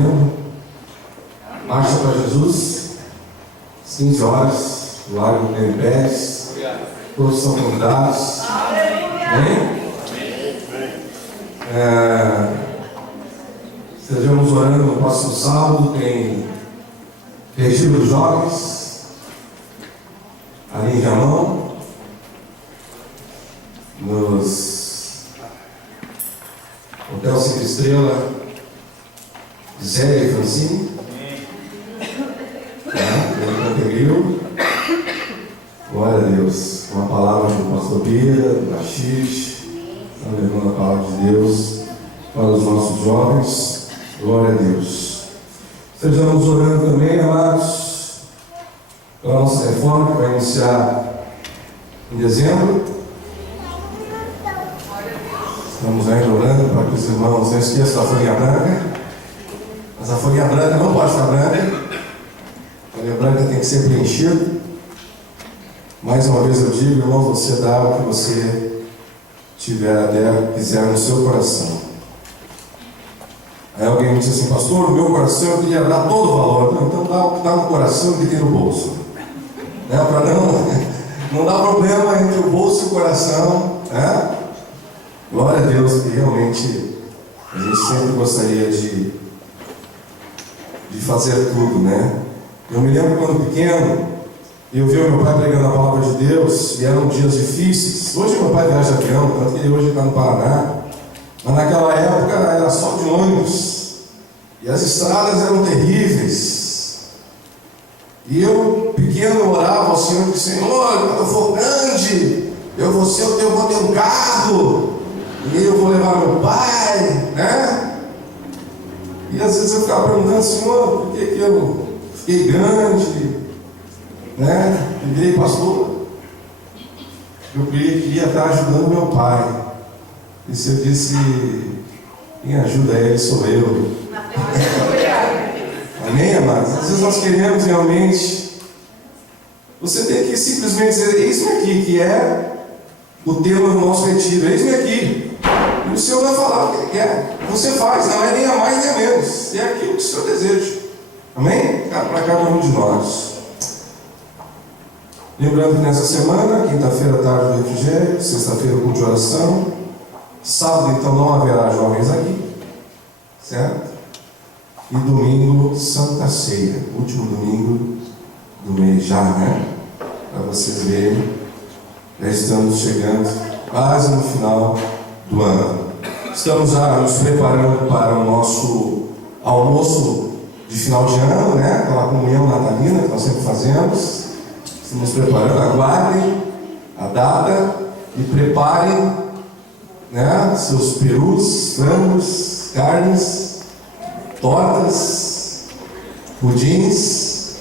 ouvindo? Marcha para Jesus, 15 horas, Largo do Pés, todos são convidados. Amém? Estaremos orando no próximo sábado, tem retiro dos jovens, ali em Jamão, nos Hotel 5 Estrela, Zé e Francine, Cantegril. Glória a Deus. Uma palavra do pastor Bira, do Baxixe, estão levando a palavra de Deus para os nossos jovens. Glória a Deus. Estejamos orando também, amados, pela nossa reforma que vai iniciar em dezembro. Estamos ainda orando para que os irmãos não esqueçam da folhinha branca. Mas a folhinha branca não pode estar branca. A folha branca tem que ser preenchida. Mais uma vez eu digo, irmãos, você dá o que você quiser no seu coração. Aí alguém me diz assim, pastor, no meu coração eu queria dar todo o valor. Não, então dá o que está no coração e o que tem no bolso. Para não dá problema entre o bolso e o coração. Glória a Deus, que realmente a gente sempre gostaria de fazer tudo, né? Eu me lembro quando pequeno, eu vi o meu pai pregando a palavra de Deus, e eram dias difíceis. Hoje meu pai viaja de avião, tanto que ele hoje está no Paraná. Mas naquela época era só de ônibus, e as estradas eram terríveis. E eu, pequeno, orava ao Senhor e disse, Senhor, quando eu for grande, eu vou ter um carro, e eu vou levar meu pai, né? E às vezes eu ficava perguntando, Senhor, por que eu fiquei grande, né? E virei pastor. Eu queria estar ajudando meu pai. E se eu disse, quem ajuda ele sou eu. Amém, amados? Às vezes nós queremos realmente. Você tem que simplesmente dizer, eis-me aqui, que é o tema do nosso retiro, eis-me aqui. E o Senhor vai falar o que Ele quer. Você faz, não é nem a mais nem a menos. É aquilo que o Senhor deseja. Amém? Para cada um de nós. Lembrando que nessa semana, quinta-feira, tarde do refrigério, sexta-feira, culto de oração. Sábado, então, não haverá jovens aqui. Certo? E domingo, Santa Ceia. Último domingo do mês já, né? Para vocês verem. Já estamos chegando quase no final do ano. Estamos já nos preparando para o nosso almoço de final de ano, né? Aquela comunhão natalina que nós sempre fazemos. Estamos preparando, aguardem a data e preparem, né, seus perus, frangos, carnes, tortas, pudins,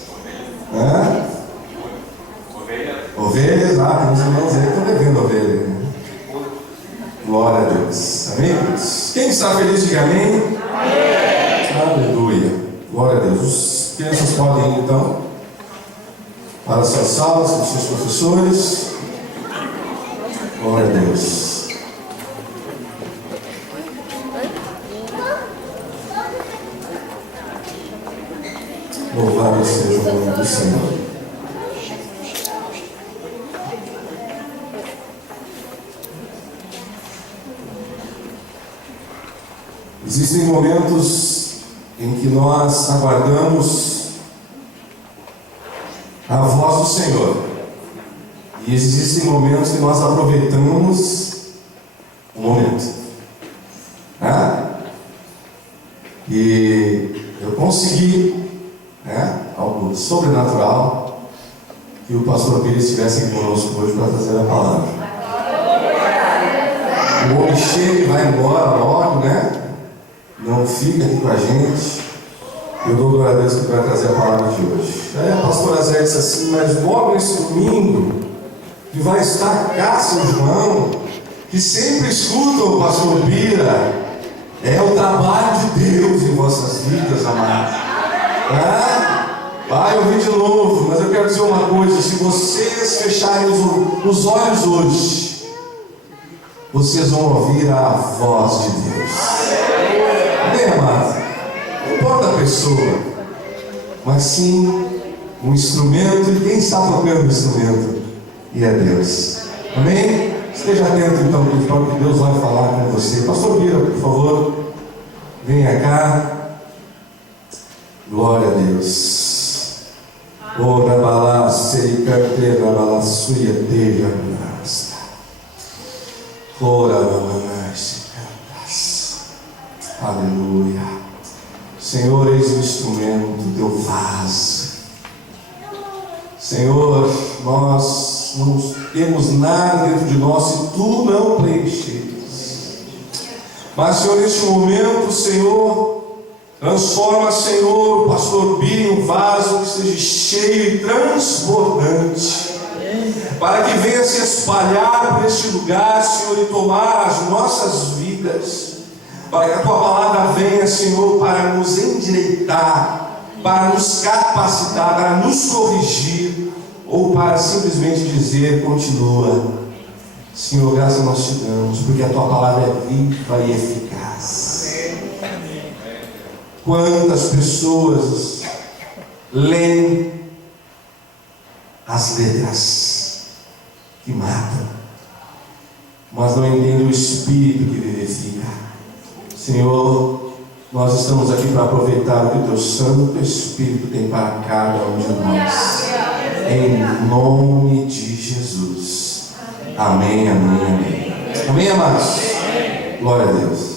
né? Ovelhas, tem uns irmãos aí que estão devendo ovelha. Glória a Deus. Amém? Quem está feliz, diga amém. Amém. Aleluia. Glória a Deus. As crianças podem ir então para suas salas, com seus professores. Glória a Deus. Louvado seja o nome do Senhor. Existem momentos em que nós aguardamos a voz do Senhor. E existem momentos que nós aproveitamos o momento. E eu consegui, algo sobrenatural, que o pastor Pires estivesse aqui conosco hoje para trazer a palavra. O homem chega e vai embora logo, não fica aqui com a gente. Eu dou glória a Deus que vai trazer a palavra de hoje. Aí a pastora Zé disse assim, mas logo nesse domingo, que vai estar cá, seu João, que sempre escuta o pastor Bira, é o trabalho de Deus em vossas vidas, amados. Vai ouvir de novo, mas eu quero dizer uma coisa, se vocês fecharem os olhos hoje, vocês vão ouvir a voz de Deus. Amém, amados? Não importa a pessoa, mas sim um instrumento, e quem está tocando o instrumento? E é Deus. Amém? Esteja atento então, porque Deus vai falar com você. Pastor Bira, por favor, venha cá. Glória a Deus. Ora balá, sei carteira, balá, suia, teja, balasta. Ora balá, aleluia. Senhor, eis o instrumento, teu vaso. Senhor, nós não temos nada dentro de nós se tu não preencheres. Mas, Senhor, neste momento, Senhor, transforma, Senhor, o pastor Bira em um vaso que esteja cheio e transbordante, para que venha se espalhar por este lugar, Senhor, e tomar as nossas vidas, para que a tua palavra venha, Senhor, para nos endireitar, para nos capacitar, para nos corrigir, ou para simplesmente dizer: continua. Senhor, graças nós te damos, porque a tua palavra é viva e eficaz. Quantas pessoas leem as letras que matam, mas não entendem o Espírito que vivifica. Senhor, nós estamos aqui para aproveitar o que o teu Santo Espírito tem para cada um de nós. Em nome de Jesus. Amém, amém, amém. Amém, amados? Glória a Deus.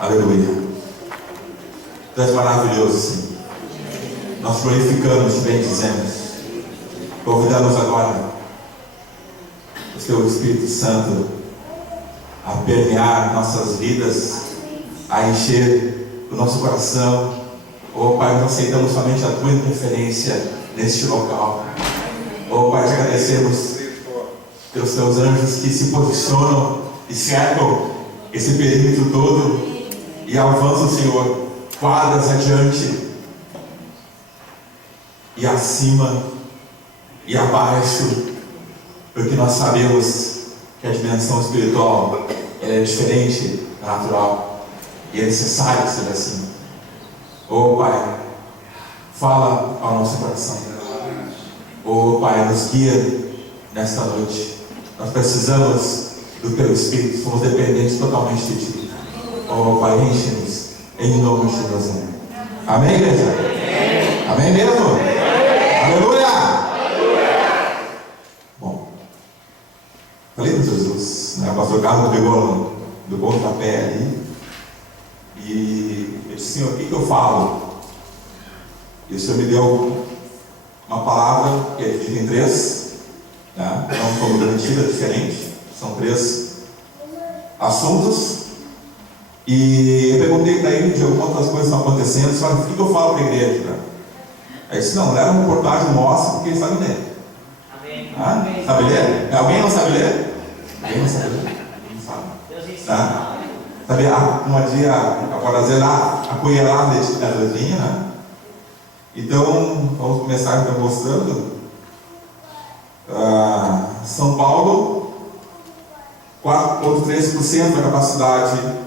Aleluia. Tu és maravilhoso, Senhor. Nós glorificamos e bendizemos. Convidamos agora o Teu Espírito Santo a permear nossas vidas, a encher o nosso coração. Oh Pai, nós aceitamos somente a Tua interferência neste local. Oh Pai, te agradecemos pelos Teus anjos que se posicionam e cercam esse perímetro todo e avançam, Senhor, quadras adiante e acima e abaixo, porque nós sabemos que a dimensão espiritual é diferente da natural e é necessário que seja assim. Oh Pai, fala ao nosso coração. Oh Pai, nos guia nesta noite. Nós precisamos do Teu Espírito, somos dependentes totalmente de Ti. Oh Pai, enche-nos em nome de Jesus. Amém, igreja? Amém mesmo? Aleluia! Bom, falei com Jesus, né? O pastor Carlos pegou do pontapé ali e eu disse: Senhor, o que eu falo? E o Senhor me deu uma palavra que é dividida em três, né? Não como garantida, diferente, são três assuntos. E eu perguntei para ele de algumas outras coisas que estão acontecendo. Ele disse: o que eu falo para a igreja? Aí eu disse: não, leva uma reportagem, mostra, porque ele sabe ler. Amém. Ah, Amém. sabe ler? Alguém não sabe ler? Alguém não sabe ler? Não sabe. Deus ensina. Tá? Sabe, uma dia, agora zerar a colherada da letrinha, né? Então, vamos começar então mostrando. São Paulo, 4,3% da capacidade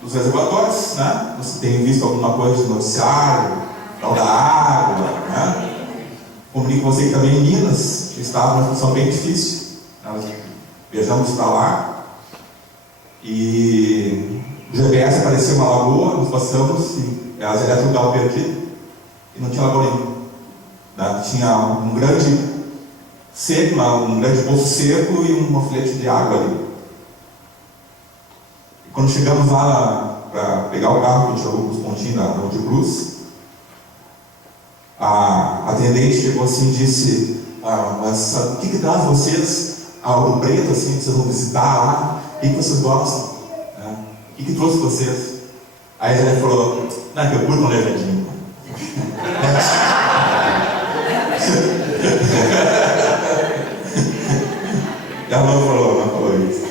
dos reservatórios, né? Você tem visto alguma coisa de noticiário, tal da água, né? Comunico com você que também em Minas estava uma situação bem difícil. Nós viajamos para lá e o GPS apareceu uma lagoa, nós passamos e as elétricas estavam perdidas e não tinha lagoa nenhuma, né? Tinha um grande seco, um grande poço seco e um flete de água ali. Quando chegamos lá para pegar o carro, que a gente jogou os pontinhos da Monte Cruz, a atendente chegou assim e disse: mas o que traz vocês a Ouro Preto, assim, que vocês vão visitar lá? O que vocês gostam? O que trouxe vocês? Aí a Zé falou, não, que eu curto um legendinho. Ela não falou isso.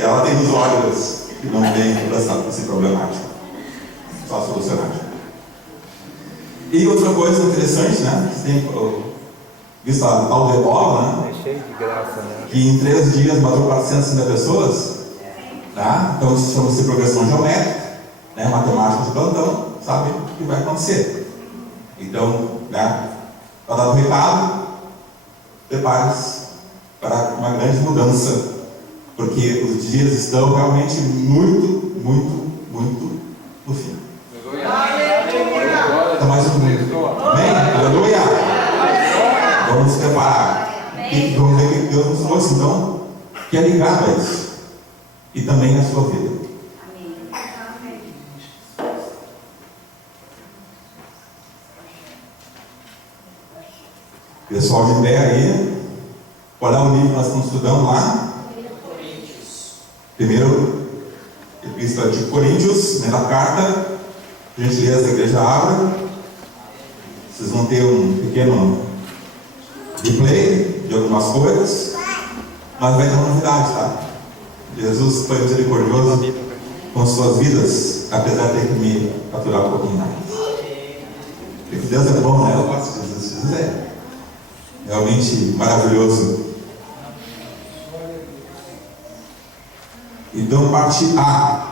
Ela tem os olhos que não tem toda essa problemática. Só solucionar. E outra coisa interessante, né? Você tem visto a tal de bola, né? É cheio de graça, né? Que em 3 dias matou 450 pessoas. Tá? Então isso chama-se progressão geométrica, né? Matemática de plantão, sabe o que vai acontecer. Então, né? Para dar o recado, prepare-se para uma grande mudança, porque os dias estão realmente muito no fim. Está mais um mundo. Amém? Aleluia! Vamos nos preparar. E vamos ver o que Deus nos trouxe, então, que é ligado a isso. E também a sua vida. Pessoal de pé aí, olhar o livro que nós estamos estudando lá. Primeiro, Epístola de Coríntios, primeira carta. Gentileza da igreja abra. Vocês vão ter um pequeno replay de algumas coisas, mas vai ter uma novidade, tá? Jesus foi misericordioso com suas vidas, apesar de ter que me aturar um pouquinho mais. Porque Deus é bom, né? Eu gosto de Jesus. Jesus é realmente maravilhoso. Então, parte A.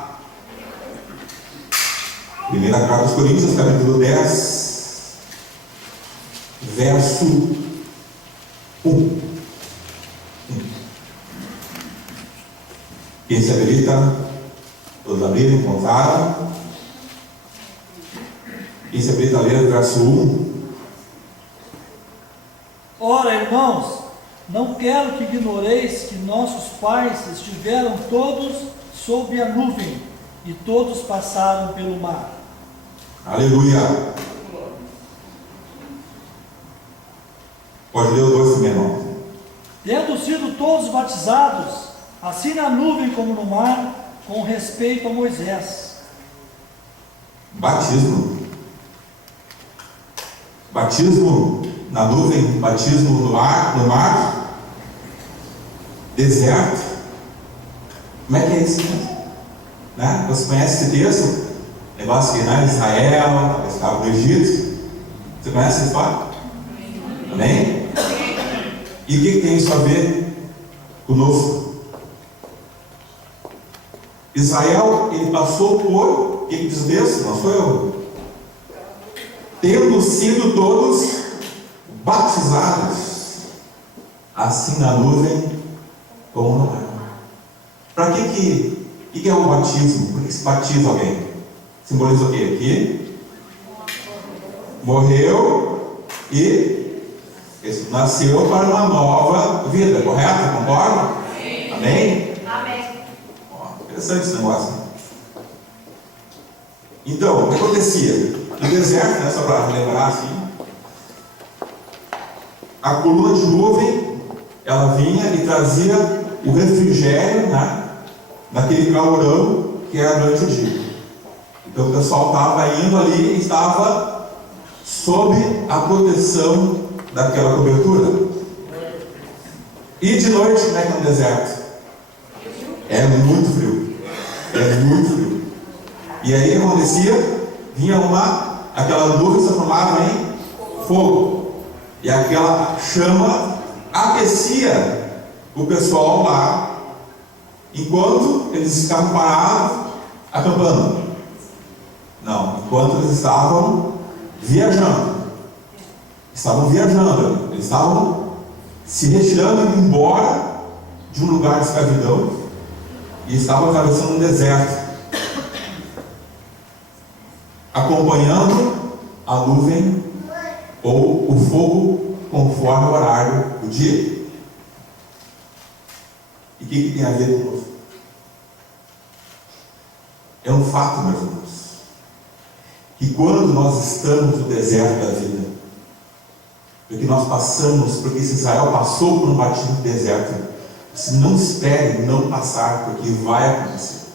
Primeira carta aos Coríntios, capítulo 10, verso 1. Quem se habilita, todos abrirem, encontraram. Quem se habilita a ler o verso 1. Ora, irmãos, não quero que ignoreis que nossos pais estiveram todos sob a nuvem e todos passaram pelo mar. Aleluia. Pode ler o 2 também, irmão. Tendo sido todos batizados, assim na nuvem como no mar, com respeito a Moisés. Batismo. Batismo na nuvem, batismo no mar, deserto. Como é que é isso? Né? Você conhece esse texto? Negócio que né? Israel, estava no Egito. Você conhece essa história? Amém? E o que tem isso a ver conosco? Israel, ele passou por, o que diz o texto? Não sou eu. Tendo sido todos batizados, assim na nuvem como no mar. Para que é o batismo? Por que se batiza alguém? Simboliza o quê? Que morreu e nasceu para uma nova vida, correto? Concorda? Sim. Amém? Amém. Interessante esse negócio. Então, o que acontecia? No deserto, né, só para lembrar assim, a coluna de nuvem, ela vinha e trazia o refrigério, né, naquele calorão que era durante o dia. Então o pessoal estava indo ali e estava sob a proteção daquela cobertura. E de noite, como é que é no deserto? É muito frio. É muito frio. E aí o que acontecia? Vinha aquela nuvem se transformava em fogo. E aquela chama aquecia o pessoal lá, enquanto eles ficavam parados, acampando. Não, enquanto eles estavam viajando. Eles estavam se retirando, indo embora de um lugar de escravidão e estavam atravessando um deserto, acompanhando a nuvem ou o fogo conforme o horário do dia. E o que tem a ver com isso? É um fato, meus irmãos, que quando nós estamos no deserto da vida, porque nós passamos, porque esse Israel passou por um batismo de deserto. Se não espere não passar, porque vai acontecer.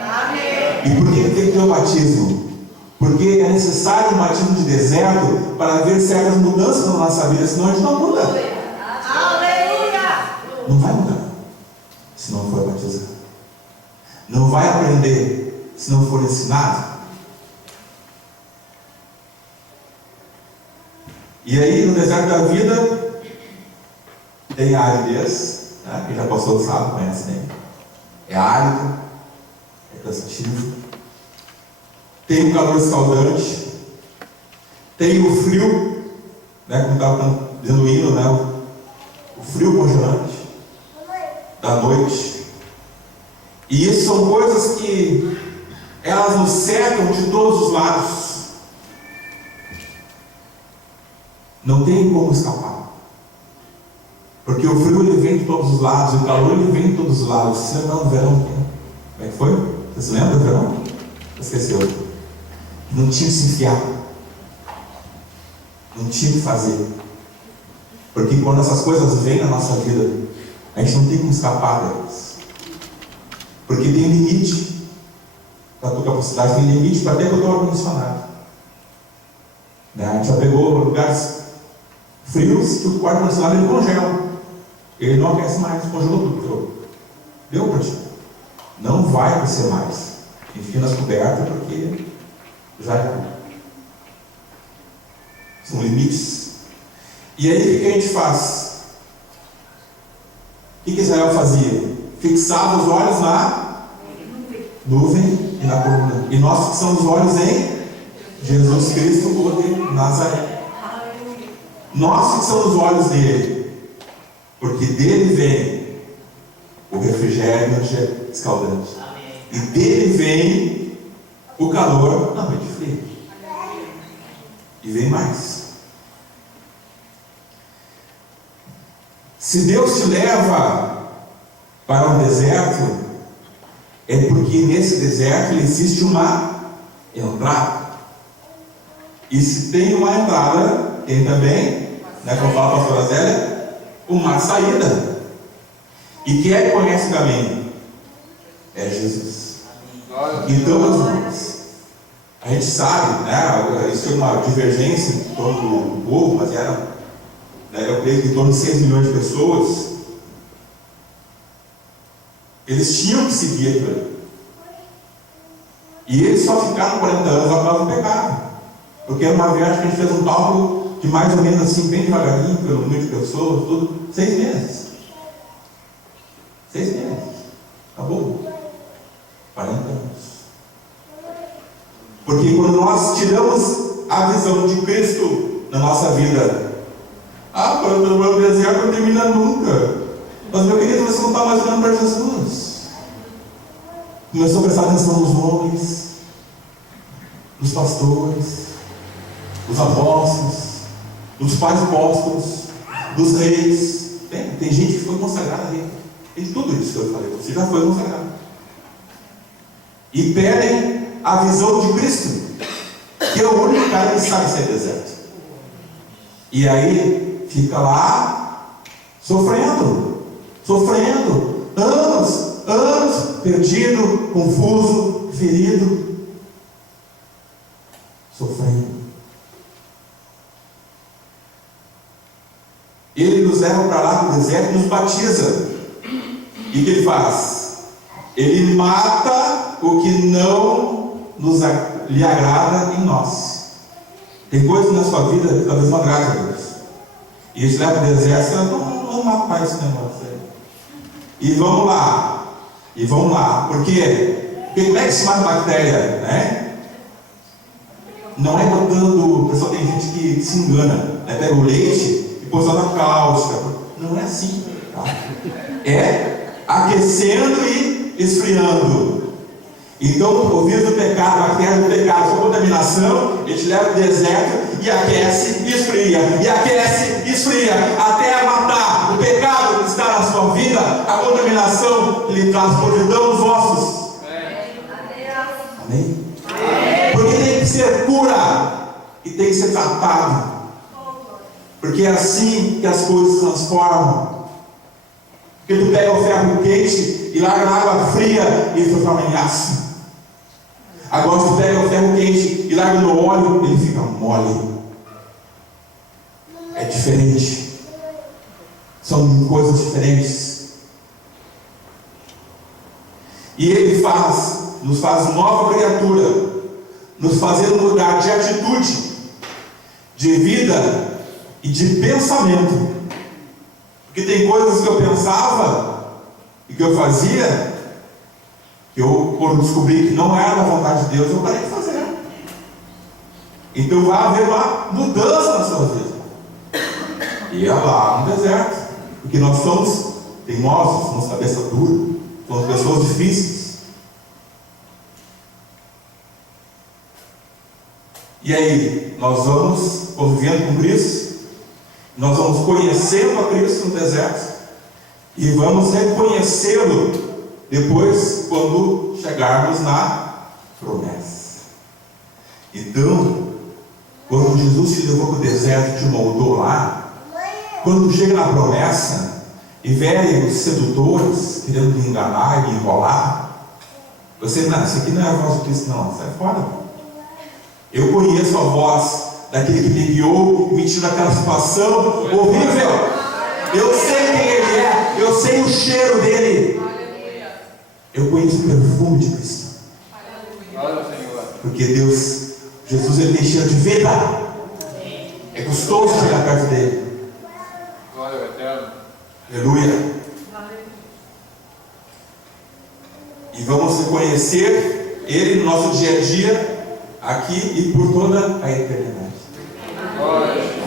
Amém. E por que tem que ter um batismo? Porque é necessário um batismo de deserto para haver certas mudanças na nossa vida, senão a gente não muda. Aleluia! Não vai mudar se não for batizado. Não vai aprender se não for ensinado. E aí, no deserto da vida, tem a aridez, né? Quem já passou sabe, conhece bem. É árido, é cansativo. Tem o calor escaldante, tem o frio, né? Como estava dizendo o hino, né? O frio congelante da noite. E isso são coisas que elas nos cercam de todos os lados. Não tem como escapar. Porque o frio ele vem de todos os lados, o calor ele vem de todos os lados. Você lembra do verão? Como é que foi? Você se lembra do verão? Esqueceu. Não tinha que se enfiar. Não tinha que fazer. Porque quando essas coisas vêm na nossa vida, a gente não tem como escapar delas. Porque tem limite para a tua capacidade, tem limite para até para o teu ar-condicionado. Né? A gente já pegou lugares frios que o ar-condicionado ele congela. Ele não aquece mais, congelou tudo. Deu para ti. Não vai aquecer mais. Enfia nas cobertas porque já é. São limites. E aí o que a gente faz? O que Israel fazia? Fixava os olhos na nuvem e na coluna. E nós fixamos os olhos em Jesus Cristo, o de Nazaré. Nós fixamos os olhos nele, porque dele vem o refrigério escaldante. E dele vem o calor na noite fria. E vem mais. Se Deus te leva para um deserto, é porque nesse deserto existe uma entrada. E se tem uma entrada, tem também, né, como fala a pastora Zélia, uma saída. E quem é que conhece o caminho? É Jesus. Então, meus irmãos, a gente sabe, né, isso foi uma divergência em torno do povo, mas era, né, eu creio que em torno de 6 milhões de pessoas, eles tinham que seguir aquilo ali. E eles só ficaram 40 anos ao causa do pecado. Porque era uma viagem que a gente fez um cálculo de mais ou menos assim, bem devagarinho, pelo número de pessoas, tudo, 6 meses. 6 meses. Acabou. 40 anos. Porque quando nós tiramos a visão de Cristo na nossa vida, quando eu vou no deserto não termina nunca. Mas meu querido, você não está mais olhando para Jesus. Começou a prestar atenção nos homens, nos pastores, dos apóstolos, dos pais apóstolos, dos reis. Tem gente que foi consagrada a rei. Tem tudo isso que eu falei. Você já foi consagrado. E perdem a visão de Cristo, que é o único cara que sabe ser deserto. E aí fica lá sofrendo, anos, perdido, confuso, ferido, sofrendo. Ele nos leva para lá no deserto e nos batiza. E o que ele faz? Ele mata o que não lhe agrada em nós. Tem coisas na sua vida que talvez não agrade a Deus. E ele leva para o deserto, vamos matar esse negócio aí. E vamos lá. Porque como é que se mata bactéria, né? Não é botando. O pessoal, tem gente que se engana, né? Pega o leite e põe só na cáustica. Não é assim, tá? É aquecendo e esfriando. Então, o vírus do pecado, a bactéria do pecado, a sua contaminação, ele te leva para o deserto e aquece e esfria, até matar o pecado que está na sua vida, a contaminação que lhe traz podridão nos ossos. Amém? Porque tem que ser cura e tem que ser tratado. Porque é assim que as coisas se transformam. Porque tu pega o ferro quente e larga na água fria e ele se transforma em aço. Agora se tu pega o ferro quente e larga no óleo, ele fica mole. É diferente. São coisas diferentes. E Ele nos faz nova criatura, nos fazendo mudar de atitude, de vida e de pensamento. Porque tem coisas que eu pensava e que eu fazia, que eu, quando descobri que não era da vontade de Deus, eu parei de fazer. Então vai haver uma mudança na sua vida. E é lá no deserto. Porque nós somos teimosos, somos cabeça dura, somos pessoas difíceis. E aí, nós vamos convivendo com Cristo, nós vamos conhecendo a Cristo no deserto, e vamos reconhecê-lo depois, quando chegarmos na promessa. Então, quando Jesus te levou para o deserto e te moldou lá, quando tu chega na promessa e vem os sedutores querendo me enganar e me enrolar, você, não, isso aqui não é a voz de Cristo, não, sai fora. Eu conheço a voz daquele que me guiou e me tirou daquela situação horrível. Eu sei quem Ele é, eu sei o cheiro dele. Eu conheço o perfume de Cristo. Porque Jesus, Ele tem cheiro de vida. É gostoso chegar perto dele. Aleluia. E vamos reconhecer Ele no nosso dia a dia, aqui e por toda a eternidade.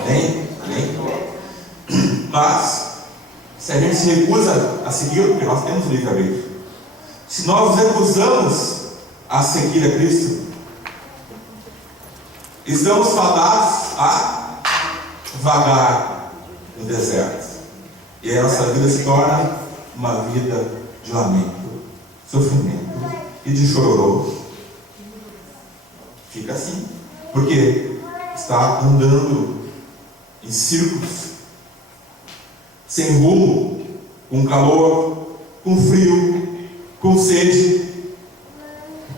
Amém? Amém? Mas, se a gente se recusa a seguir, porque nós temos livre-arbítrio, se nós nos recusamos a seguir a Cristo, estamos fadados a vagar no deserto. E a nossa vida se torna uma vida de lamento, sofrimento e de chororô. Fica assim, porque está andando em círculos, sem rumo, com calor, com frio, com sede.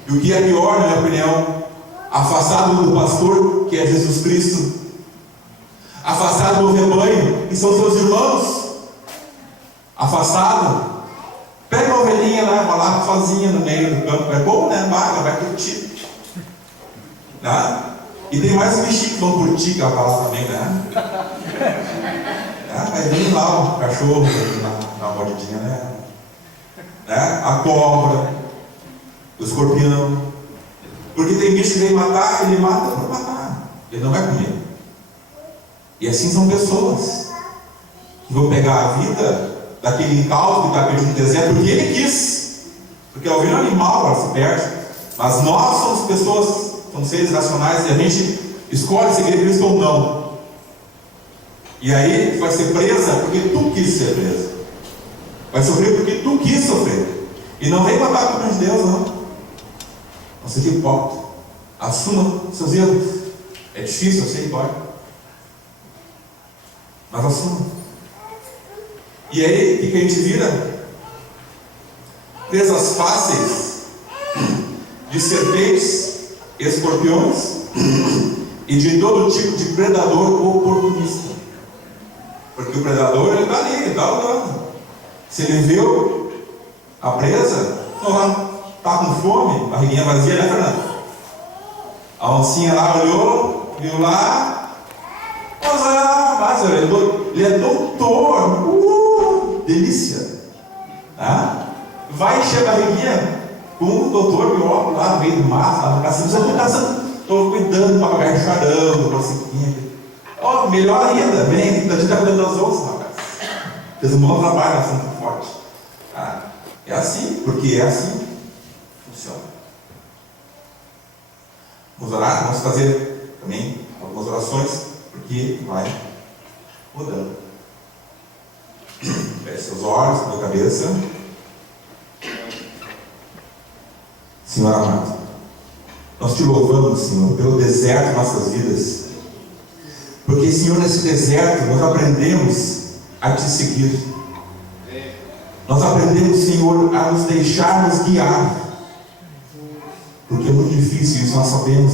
E o que é pior, na minha opinião, afastado do pastor, que é Jesus Cristo, afastado do rebanho, que são seus irmãos, afastado. Pega uma ovelhinha lá, vai lá sozinha no meio do campo, é bom, né? Vai curtir. Né? E tem mais bichinhos que vão curtir, que ela fala também, né? Vai vir lá o cachorro, na mordidinha, né? A cobra, o escorpião. Porque tem bicho que vem matar, ele mata por matar, ele não vai comer. E assim são pessoas que vão pegar a vida daquele encalço que está perdido no deserto, porque ele quis. Porque a ovelha é um animal, ela se perde. Mas nós somos pessoas, somos seres racionais, e a gente escolhe seguir Cristo ou não. E aí tu vai ser presa porque tu quis ser presa. Vai sofrer porque tu quis sofrer. E não vem matar a culpa de Deus, não. Não seja hipócrita. Assuma seus erros. É difícil, eu sei, pode. Mas assuma. E aí, o que a gente vira? Presas fáceis de serpentes, escorpiões e de todo tipo de predador oportunista. Porque o predador, ele está ali, ele está olhando. Se ele viu a presa, está com fome, barriguinha vazia, né, Fernando? A oncinha lá olhou, viu lá, mas ele é doutor, delícia. Tá? Vai encher a barriguinha com o doutor biólogo lá no meio do mato, lá no cassino, estou cuidando do papagaio charando, com a sequinha. Melhor ainda, vem, a gente está cuidando das onças, rapaz. Fez um bom trabalho, assim, muito forte. É assim, porque é assim que funciona. Vamos orar, vamos fazer também algumas orações, porque vai mudando. Feche seus olhos, sua cabeça. Senhor amado, nós te louvamos, Senhor, pelo deserto de nossas vidas, Porque, Senhor, nesse deserto nós aprendemos a Te seguir. Nós aprendemos, Senhor, a nos deixarmos guiar. Porque é muito difícil isso, nós sabemos.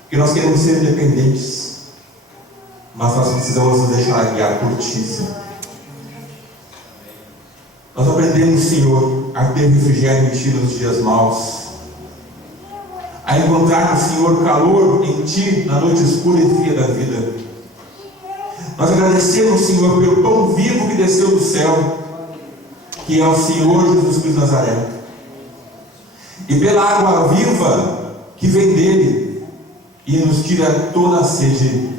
Porque nós queremos ser independentes. Mas nós precisamos nos deixar guiar por Ti, Senhor. Nós aprendemos, Senhor, a ter refrigério em Ti nos dias maus. A encontrar, Senhor, calor em Ti na noite escura e fria da vida. Nós agradecemos, Senhor, pelo pão vivo que desceu do céu, que é o Senhor Jesus Cristo de Nazaré, e pela água viva que vem dele e nos tira toda a sede.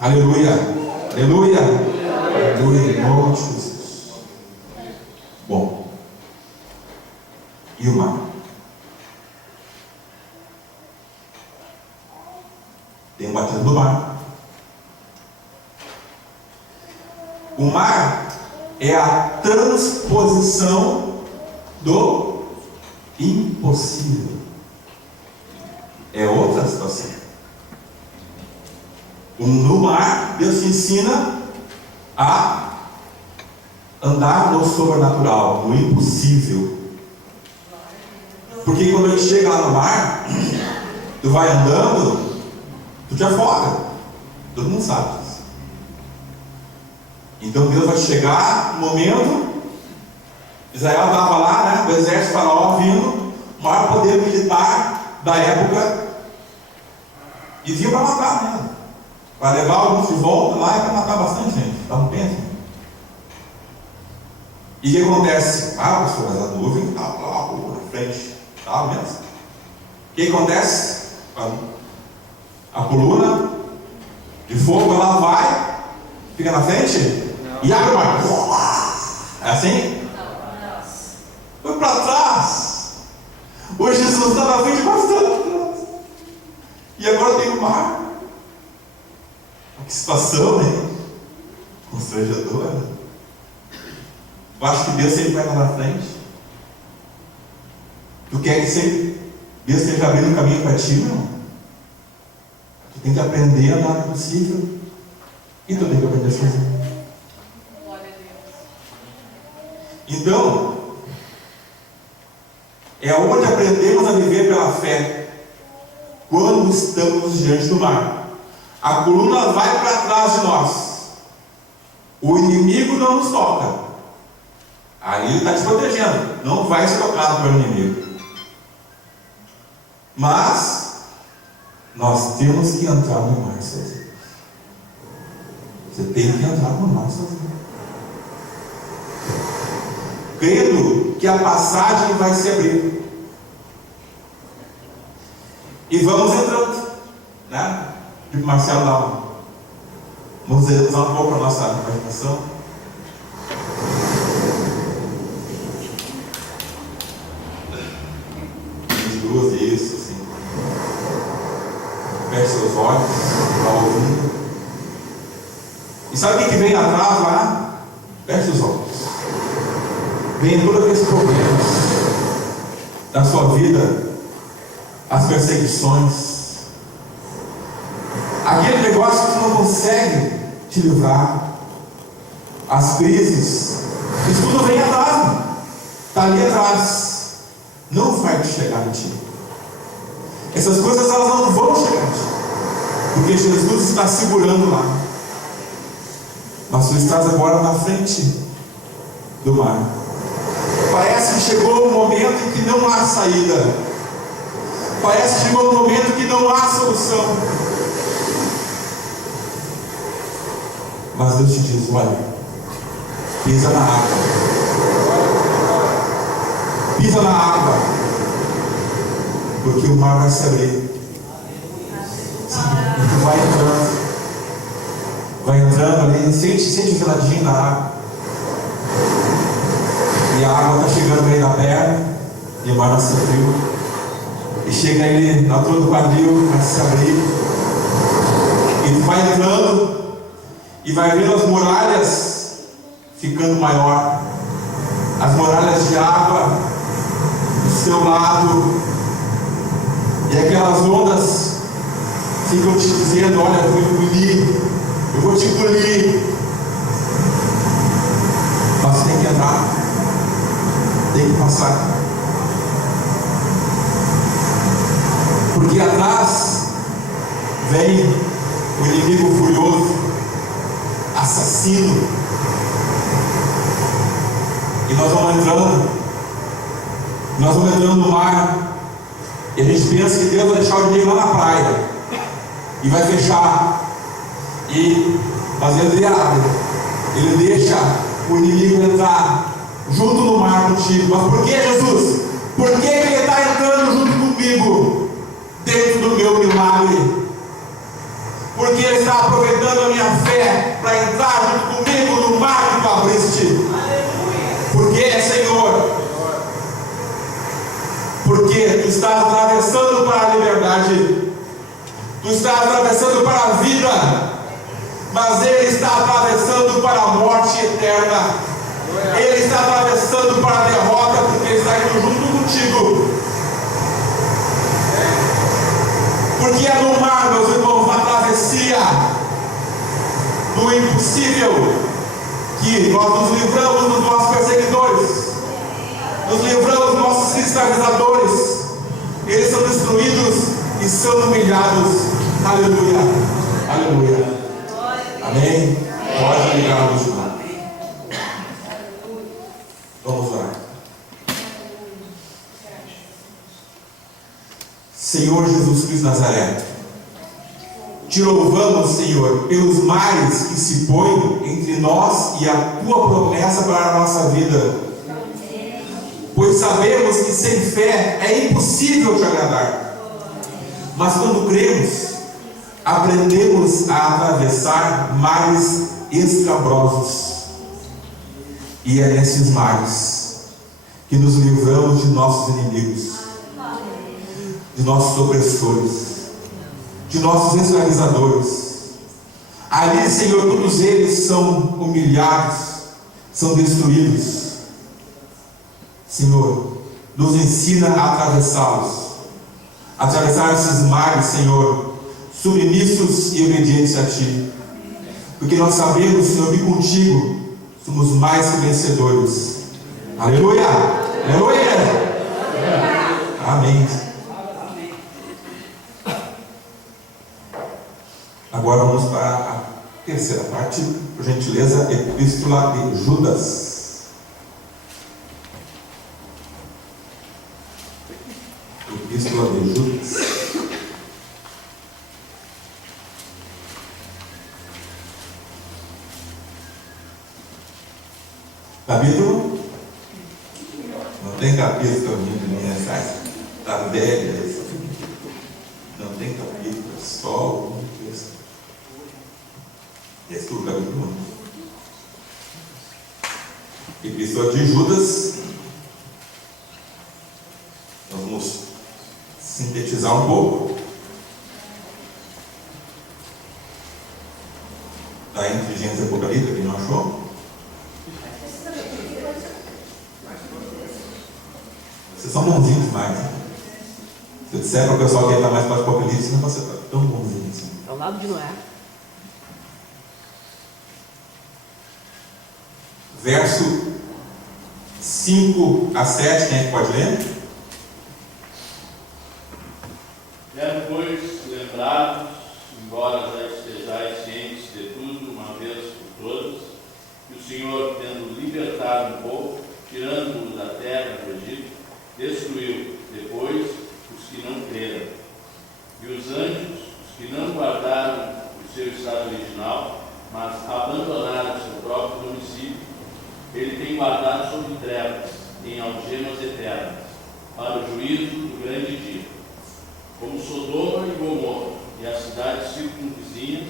Aleluia, aleluia, aleluia, em nome de Jesus. Bom, e o mar? Tem um batismo do mar. O mar é a transposição do impossível. É outra situação. No mar, Deus te ensina a andar no sobrenatural, no impossível. Porque quando a gente chega lá no mar, tu vai andando, tu te afoga. Todo mundo sabe disso. Então Deus vai chegar no momento. Israel estava lá, né, o exército faraó vindo, o maior poder militar da época, e vinha para matar mesmo, para levar alguns de volta lá e para matar bastante gente. Estava bem. E o que acontece? Pastor, mas a nuvem está lá na frente, tá mesmo? O que acontece? A coluna de fogo, ela vai, fica na frente e abre o mar. É assim? Foi para trás. Hoje Jesus está na frente bastante. E agora tem o mar. Que situação, hein? Constrangedora. Eu acho que Deus sempre vai lá na frente. Tu quer que sempre Deus esteja abrindo o caminho para ti, não? Tu tem que aprender a andar no possível. E tu tem que aprender a fazer. Glória a Deus. Então, é onde aprendemos a viver pela fé. Quando estamos diante do mar, a coluna vai para trás de nós. O inimigo não nos toca. Aí ele está te protegendo. Não vai ser tocado pelo inimigo. Mas nós temos que entrar no mar sozinhos. Você tem que entrar no mar sozinho. Crendo que a passagem vai se abrir. E vamos entrando, né? Tipo Marcelo dá vamos usar um pouco a nossa imaginação. Duas isso, assim. Feche seus olhos, vá ouvindo. E sabe o que vem atrás lá? Feche os olhos. Vem todos aqueles problemas da sua vida, as perseguições, aquele negócio que tu não consegue te livrar, as crises, isso tudo vem atrás, está ali atrás, não vai te chegar em ti. Essas coisas elas não vão chegar em ti, porque Jesus está segurando lá, mas tu estás agora na frente do mar. Parece que chegou um momento em que não há saída. Parece que chegou um momento que não há solução. Mas Deus te diz, olha, pisa na água. Pisa na água. Porque o mar vai se abrir. E tu vai entrando. Vai entrando ali, sente o geladinho da água. E a água está chegando no meio da perna. E o mar vai se abrir. E chega ele na altura do quadril, vai se abrir. E tu vai entrando. E vai vendo as muralhas ficando maior. As muralhas de água do seu lado. E aquelas ondas ficam te dizendo, olha, eu vou engolir Eu vou te engolir. Mas tem que andar. Tem que passar. Porque atrás vem o inimigo furioso, assassino. E nós vamos entrando no mar. E a gente pensa que Deus vai deixar o inimigo lá na praia e vai fechar. Mas ele abre. Ele deixa o inimigo entrar junto no mar contigo. Mas por que, Jesus? Por que ele está entrando junto comigo dentro do meu milagre? Porque ele está aproveitando a minha fé para entrar junto comigo no mar que tu abriste. Porque, Senhor, porque tu estás atravessando para a liberdade, tu estás atravessando para a vida, mas ele está atravessando para a morte eterna. Ele está atravessando para a derrota, porque ele está indo junto contigo. Porque é no mar, meus irmãos, na travessia do impossível, que nós nos livramos dos nossos perseguidores, nos livramos dos nossos escravizadores. Eles são destruídos e são humilhados. Aleluia, aleluia. Amém? Pode ligar a luz. Vamos orar. Senhor Jesus Cristo de Nazaré, te louvamos, Senhor, pelos mares que se põem entre nós e a tua promessa para a nossa vida, pois sabemos que sem fé é impossível te agradar, mas quando cremos, aprendemos a atravessar mares escabrosos, e é nesses mares que nos livramos de nossos inimigos, de nossos opressores, de nossos escravizadores. Ali, Senhor, todos eles são humilhados, são destruídos. Senhor, nos ensina a atravessá-los, atravessar esses mares, Senhor, submissos e obedientes a Ti, porque nós sabemos, Senhor, que contigo somos mais que vencedores. Aleluia! Aleluia! Amém. Agora vamos para a terceira parte, por gentileza, Epístola de Judas. Epístola de Judas. Capítulo? Não tem capítulo, minha casa. Está velha. Não tem capítulo, é só um texto. Esse é o capítulo 1. Epístola de Judas. Vamos sintetizar um pouco. Está entre Gênesis e Apocalipse, quem não achou? Vocês são bonzinhos demais. Se eu disser para o pessoal que está mais para o Apocalipse, não você está tão bonzinho assim. Ao lado de Noé. Verso 5 a 7, quem é que pode ler? Quero, pois, lembrados, embora já estejais cientes de tudo, uma vez por todas, que o Senhor, tendo libertado um povo, tirando-o da terra do Egito, destruiu depois os que não creram. E os anjos, os que não guardaram o seu estado original, mas abandonaram o seu próprio domicílio, ele tem guardado sob trevas, em algemas eternas, para o juízo do grande dia. Como Sodoma e Gomorra e as cidades circunvizinhas,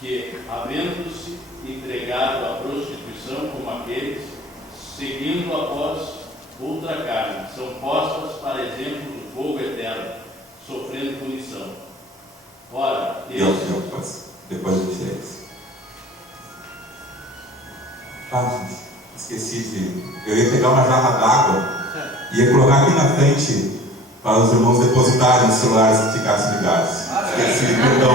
que, havendo-se entregado à prostituição como aqueles, seguindo após outra carne, são postas para exemplo do fogo eterno, sofrendo punição. Ora, depois de vocês. Gente, esqueci de. Eu ia pegar uma jarra d'água e ia colocar aqui na frente para os irmãos depositarem os celulares que ficassem ligados. Esqueci, perdão.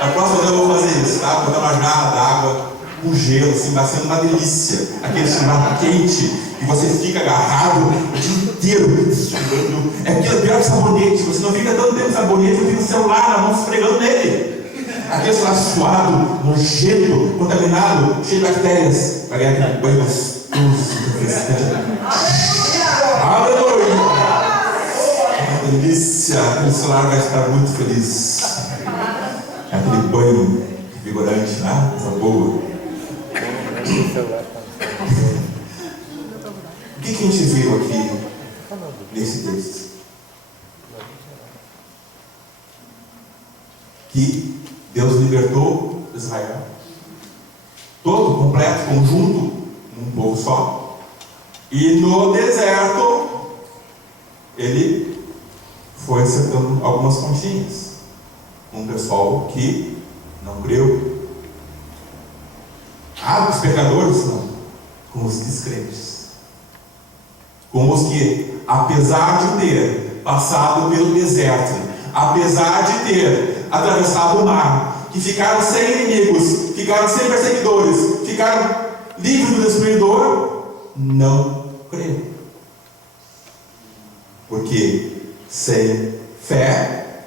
Na próxima vez eu vou fazer isso, tá? Vou botar uma jarra d'água com gelo, assim, vai sendo uma delícia. Aquele chuveiro quente e você fica agarrado o dia inteiro. É aquilo pior que sabonete. Você não fica tanto tempo sabonete, você fica o celular na mão esfregando nele. Aquele celular suado, nojento, contaminado, cheio de bactérias. Vai ganhar aquele banho gostoso. Aleluia! Uma delícia. Aquele celular vai ficar muito feliz. Aquele banho vigorante, né? Essa boa. O que a gente viu aqui nesse texto? Que Deus libertou Israel, todo, completo, conjunto, um povo só, e no deserto ele foi acertando algumas pontinhas com o pessoal que não creu. Ah, os pecadores não, com os descrentes, com os que, apesar de ter passado pelo deserto, apesar de ter atravessado o mar, que ficaram sem inimigos, ficaram sem perseguidores, ficaram livres do destruidor, não creram. Porque sem fé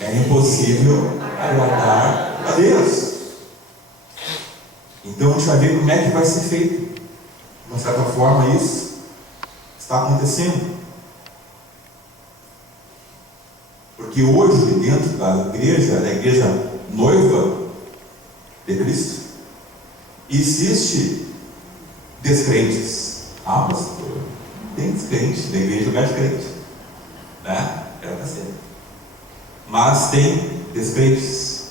é impossível agradar a Deus. Então a gente vai ver como é que vai ser feito. De uma certa forma isso está acontecendo. Porque hoje, dentro da igreja noiva de Cristo, existe descrentes. Ah, pastor, tem descrente na igreja, lugar de crente, né? Era para ser. Mas tem descrentes.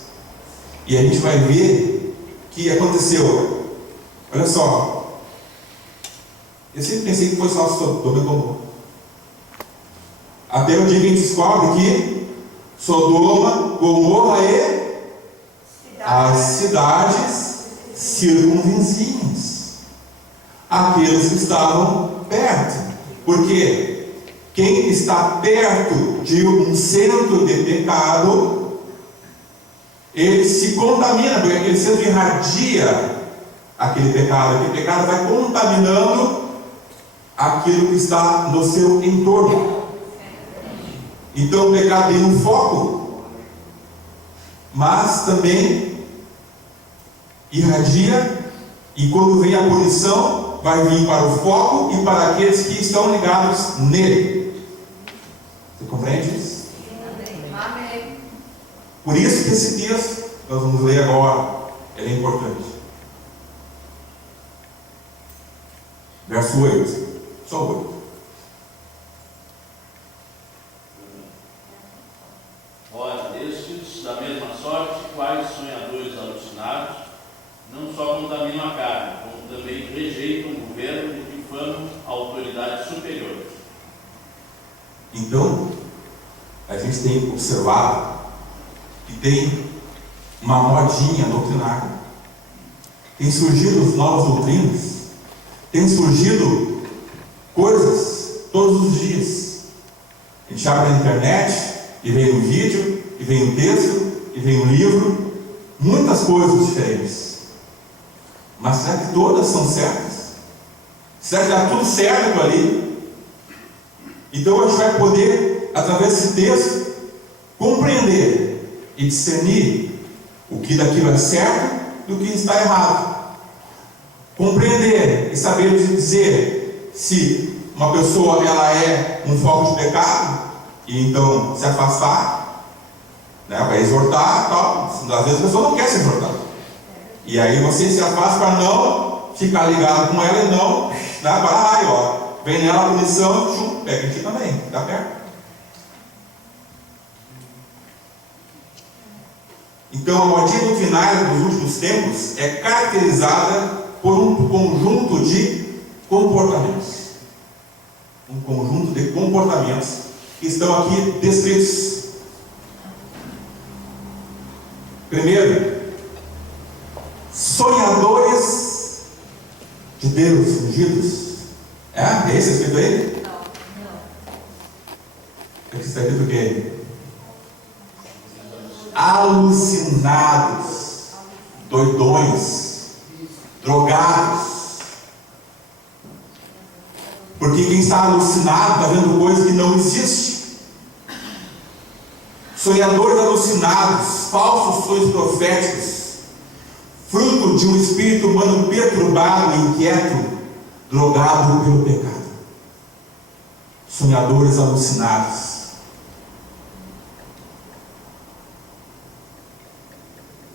E a gente vai ver que aconteceu. Olha só. Eu sempre pensei que fosse só Sodoma e Gomorra. Até o dia que a gente descobre que Sodoma, Gomorra e as cidades circunvizinhas, aqueles que estavam perto. Porque quem está perto de um centro de pecado, ele se contamina, porque aquele centro irradia aquele pecado vai contaminando aquilo que está no seu entorno. Então o pecado tem um foco, mas também irradia, e quando vem a punição, vai vir para o foco e para aqueles que estão ligados nele. Você compreende isso? Amém. Por isso que esse texto, nós vamos ler agora, ele é importante. Verso 8, só 8. Ora, estes, da mesma sorte, quais sonhadores alucinados, não só contaminam a carne, como também rejeitam o governo e difamam a autoridade superior. Então, a gente tem observado que tem uma modinha doutrinária. Tem surgido novas doutrinas, tem surgido coisas todos os dias. A gente abre na internet e vem um vídeo, e vem um texto, e vem um livro, muitas coisas diferentes. Mas será que todas são certas? Será que está tudo certo ali? Então a gente vai poder, através desse texto, compreender e discernir o que daquilo é certo do que está errado. Compreender e saber dizer se uma pessoa ela é um foco de pecado, e então se afastar, né, vai exortar, tal. Às vezes a pessoa não quer ser exortada, e aí você se afasta para não ficar ligado com ela e não, né, para raio, ó, vem nela a punição, pega em ti também, dá perto. Então a modinha doutrinária dos últimos tempos é caracterizada por um conjunto de comportamentos. Um conjunto de comportamentos que estão aqui descritos. Primeiro, sonhadores de Deus ungidos. É esse escrito aí? Não. Aqui está escrito o quê? alucinados, doidões, drogados. Porque quem está alucinado está vendo coisa que não existe. Sonhadores alucinados, falsos sonhos proféticos, fruto de um espírito humano perturbado e inquieto, drogado pelo pecado. Sonhadores alucinados.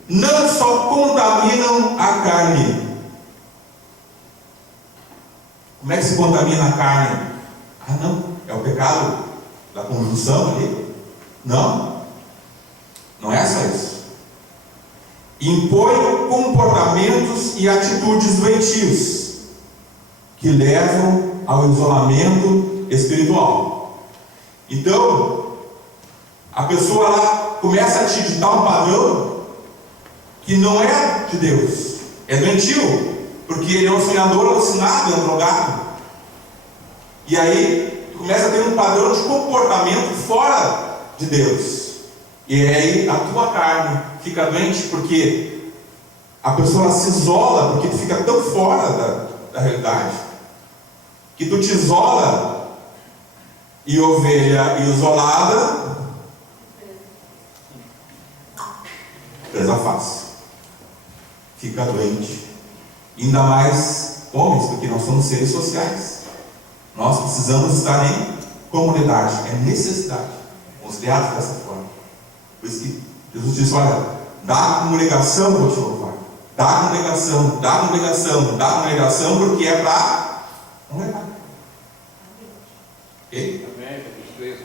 Não só contaminam a carne. Como é que se contamina a carne? Ah, não, é o pecado da conjunção ali? Não, não é só isso. Impõe comportamentos e atitudes doentios que levam ao isolamento espiritual. Então, a pessoa lá começa a te ditar um padrão que não é de Deus, é doentio. Porque ele é um sonhador alucinado, é um drogado. E aí, tu começa a ter um padrão de comportamento fora de Deus. E aí, a tua carne fica doente, porque a pessoa se isola, porque tu fica tão fora da realidade, que tu te isola, e ovelha isolada, presa fácil. Fica doente. Ainda mais homens, porque nós somos seres sociais. Nós precisamos estar em comunidade, é necessidade. Fomos criados dessa forma. Por isso que Jesus disse: olha, dá congregação, vou te louvar. Dá congregação, dá congregação, dá congregação, porque é para congregar. Ok?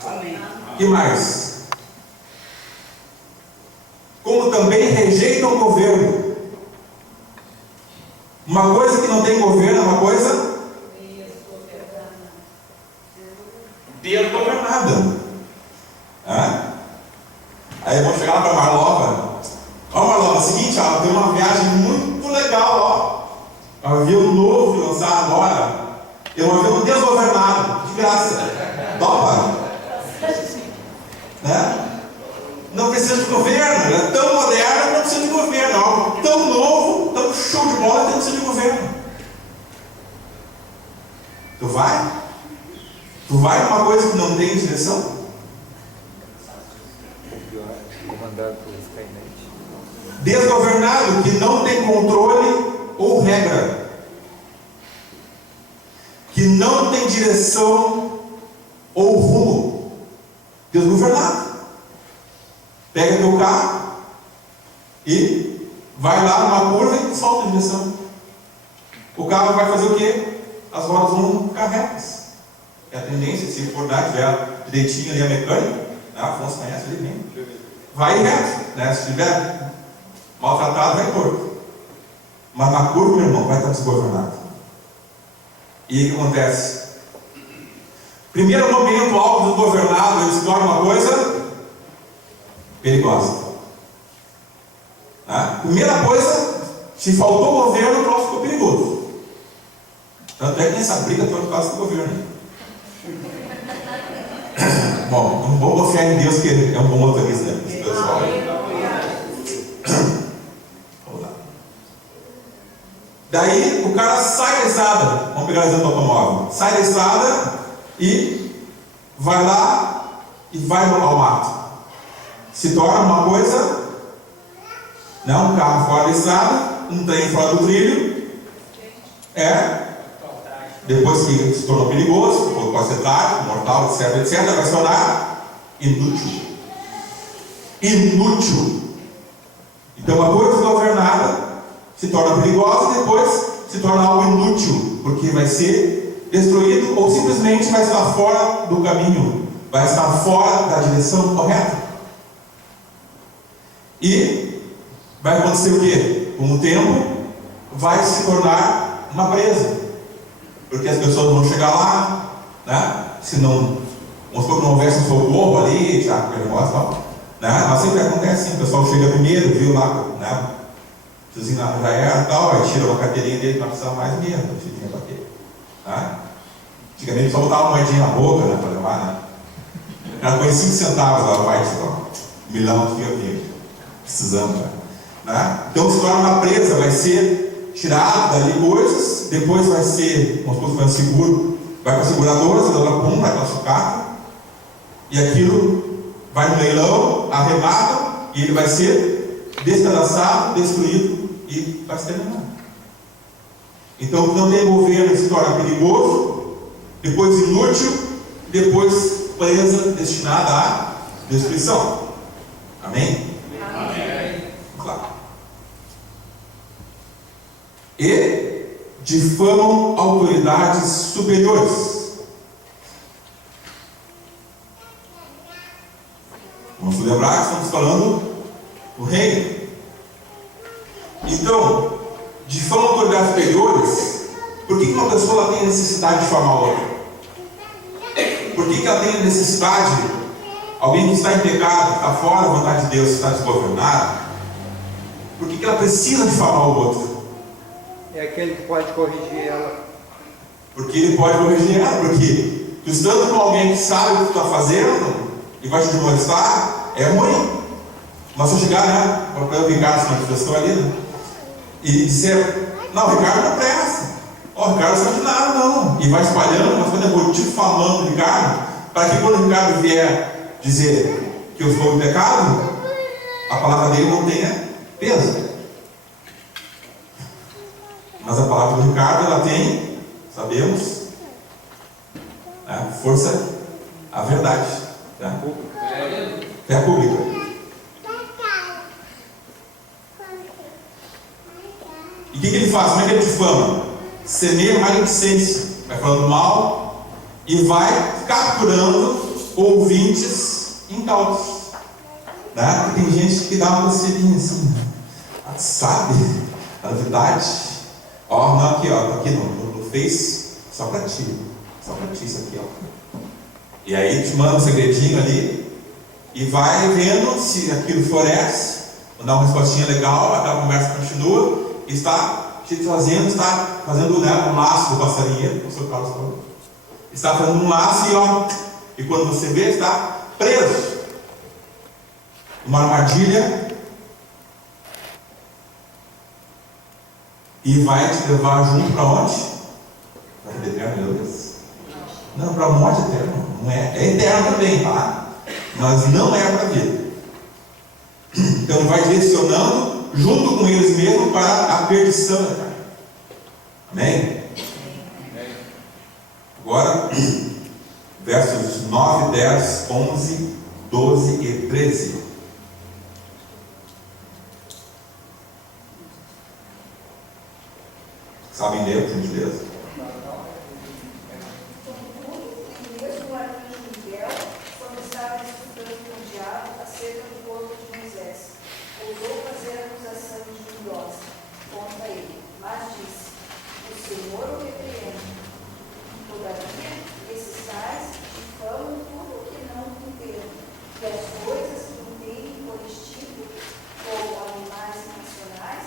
Amém. O que mais? Como também rejeitam o governo. Uma coisa que não tem governo é uma coisa desgovernada. Aí vamos chegar lá para Marlova. Ó, Marlova, é o seguinte, ó, tem uma viagem muito legal, ó. Um avião novo lançado agora. É um avião desgovernado, de graça. Topa? Né? Não precisa de governo, é tão moderno que não precisa de governo, é algo tão novo, tão show de bola que não precisa de governo. Tu vai? Tu vai numa coisa que não tem direção? Desgovernado, que não tem controle ou regra, que não tem direção ou rumo. Desgovernado. Pega teu carro e vai lá numa curva e solta a direção. O carro vai fazer o quê? As rodas vão ficar retas. É a tendência, se for dar, tiver direitinho ali a mecânica, né? Afonso conhece ali bem. Vai reto, né? Se estiver maltratado, vai torto. Mas na curva, meu irmão, vai estar desgovernado. E aí o que acontece? Primeiro momento, algo desgovernado, ele se torna uma coisa perigosa. Primeira coisa, se faltou governo, o troço ficou perigoso. Tanto é que nessa briga toda por causa do governo. Bom, não vou confiar em Deus, que é um bom motorista, né? Esse pessoal aí. Vamos lá. Daí o cara sai da estrada. Vamos pegar o exemplo do automóvel. Sai da estrada e vai lá e vai ao mato. Se torna uma coisa, né? Um carro fora da estrada, um trem fora do trilho. Depois que se tornou perigoso, pode ser trágico, mortal, etc, etc, vai se tornar inútil. Inútil. Então, uma coisa desgovernada se torna perigosa e depois se torna algo inútil, porque vai ser destruído ou simplesmente vai estar fora do caminho, vai estar fora da direção correta. E vai acontecer o quê? Com o tempo, vai se tornar uma presa. Porque as pessoas vão chegar lá, né? Se não, vamos supor que não houvesse um socorro ali, já, né? Mas sempre acontece assim, o pessoal chega primeiro, viu lá, né? O tiozinho lá já era e tal, aí tira uma carteirinha dele, não precisa mais mesmo, tinha pra quê? Né? Antigamente só botava uma moedinha na boca, né? Pra levar, né? Ela põe 5 centavos lá, vai, ó, milão, fica aqui. precisando, né? Então se torna uma presa, vai ser tirado dali coisas, depois vai ser, vamos supor que vai um seguro, vai para a seguradora, a seguradora pum, vai para a sucata, e aquilo vai no leilão, arremata, e ele vai ser despedaçado, destruído e vai se terminar. Então não tem governo se torna perigoso, depois inútil, depois presa destinada à destruição. Amém? Amém. Claro. E difamam autoridades superiores. Vamos lembrar que estamos falando do reino. Então, difamam autoridades superiores. Por que uma pessoa ela tem necessidade de difamar outra? Por que ela tem necessidade? Alguém que está em pecado, que está fora da vontade de Deus, que está desgovernado, por que ela precisa difamar o outro? É aquele que pode corrigir ela. Porque ele pode corrigir ela, porque tu estando com alguém que sabe o que tu está fazendo e vai te demonstrar, é ruim. Mas se eu chegar, né, para o Ricardo se manifestou ali, né, e dizer, não, o Ricardo não presta, o Ricardo não sabe de nada, não, e vai espalhando, mas quando eu vou difamando o Ricardo, para que quando o Ricardo vier dizer que eu sou em pecado, a palavra dele não tenha peso. Mas a palavra do Ricardo, ela tem, sabemos, né, força, a verdade, né? Fé pública. E o que ele faz? Como é que ele difama? Semeia maledicência, vai falando mal e vai capturando ouvintes incautos, né? Tem gente que dá uma coceirinha assim, sabe a novidade. Ó, não, aqui, ó, aqui no Face, só pra ti isso aqui, ó. E aí te manda um segredinho ali e vai vendo se aquilo floresce, mandar uma respostinha legal, aquela conversa continua. Está te trazendo, está fazendo, né, um laço do passarinheiro, o seu Carlos falou. Está fazendo um laço e quando você vê, está preso. Uma armadilha. E vai te levar junto para onde? Para a vida eterna, meu Deus. Não, para a morte eterna. Não é. É eterno também, tá? Mas não é para a vida. Então ele vai direcionando junto com eles mesmos para a perdição eterna. Amém? Agora, versos 9, 10, 11, 12 e 13. Sabem ler, por gentileza? Contudo, nem mesmo o arcanjo Miguel, quando estava disputando com o diabo acerca do corpo de Moisés, ousou fazer acusação injuriosa contra ele, mas disse: o Senhor o repreende. Todavia, esses tais difamam tudo o que não entendem, e as coisas que entendem por instinto, como animais nacionais,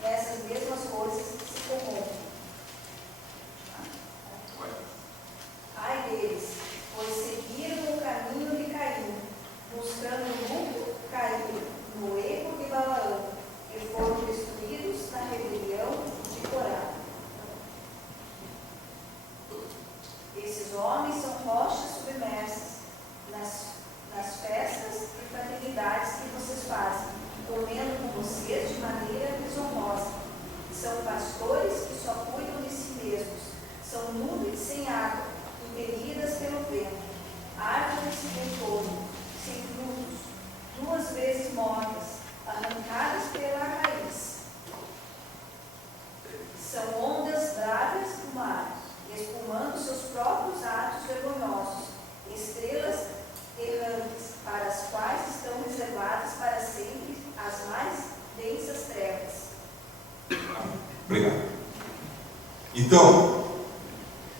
nessas mesmas coisas se corrompem. Ai deles, pois seguiram o caminho de Caim, buscando lucro, caíram no erro de Balaão, e foram destruídos na rebelião de Corá. Esses homens são rochas submersas nas festas e fraternidades que vocês fazem, comendo com vocês de maneira desonrosa. São pastores que só cuidam de si mesmos, são nuvens sem água, impelidas pelo vento, árvores em torno, sem frutos, 2 vezes mortas, arrancadas pela raiz. São ondas bravas do mar, espumando seus próprios atos vergonhosos, estrelas errantes, para as quais estão reservadas para sempre as mais densas trevas. Obrigado. Então,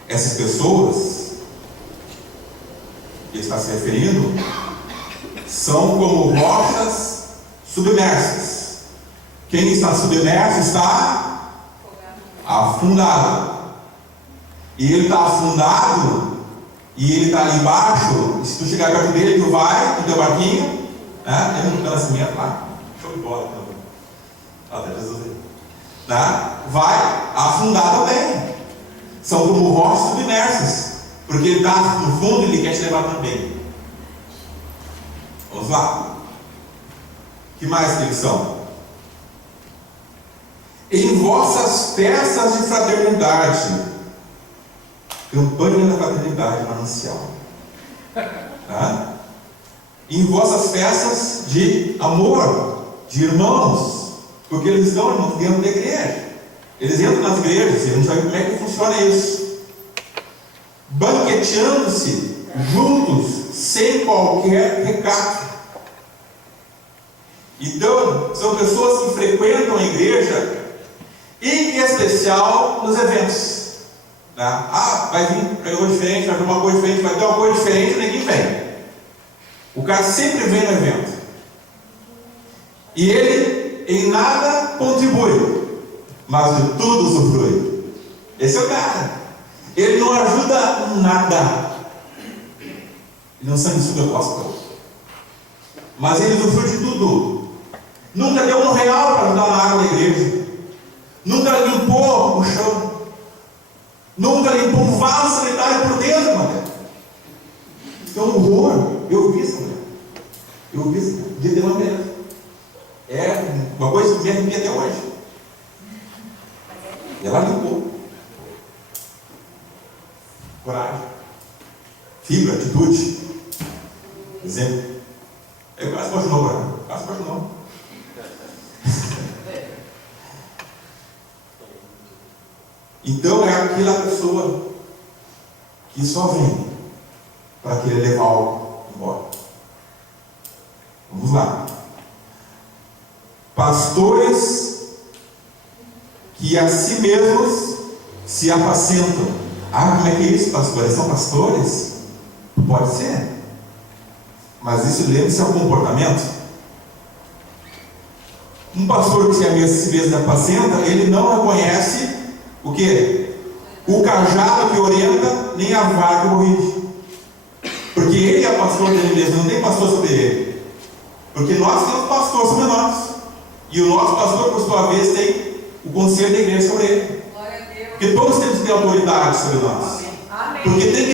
essas pessoas que está se referindo são como rochas submersas. Quem está submerso está afundado. E ele está afundado e ele está ali embaixo. E se tu chegar perto dele, tu vai com teu barquinho, né? Tem um nascimento lá. de bola, então. Até Jesus aí. Tá? Vai afundar também. São como rochas submersas. Porque ele está no fundo e ele quer te levar também. Vamos lá. O que mais que eles são? Em vossas festas de fraternidade. Campanha da fraternidade manancial. Tá? Em vossas festas de amor, de irmãos. Porque eles estão dentro da igreja. Eles entram nas igrejas, eles não sabem como é que funciona isso. Banqueteando-se juntos, sem qualquer recato. Então, são pessoas que frequentam a igreja, em especial nos eventos. Tá? Ah, vai vir coisa diferente, vai vir uma coisa diferente, vai ter uma coisa diferente, ninguém vem. O cara sempre vem no evento. E ele em nada contribui, mas de tudo usufrui. Esse é o cara. Ele não ajuda em nada. Ele não sabe isso que eu posso. Mas ele usufrui de tudo. Nunca deu um real para ajudar na água da igreja. Nunca limpou o chão. Nunca limpou um vaso sanitário por dentro, mano. Isso é um horror. Eu vi isso, né? Eu vi isso. De uma vez. É uma coisa que me arrepia até hoje. E ela limpou. Coragem. Fibra, atitude. Exemplo. Eu quase apaixonou, mano. Quase apaixonou. Então é aquela pessoa que só vem para querer levar algo embora. Vamos lá. Pastores que a si mesmos se apacentam. Ah, como é que é isso, pastores? São pastores? Pode ser. Mas isso lembre-se é um comportamento. Um pastor que se mesmo apacenta, ele não reconhece o que? O cajado que orienta, nem a vara que corrige. Porque ele é pastor dele mesmo, não tem pastor sobre ele. Porque nós temos pastor sobre nós. E o nosso pastor, por sua vez, tem o conselho da igreja sobre ele. Porque todos temos que ter autoridade sobre nós. Porque tem que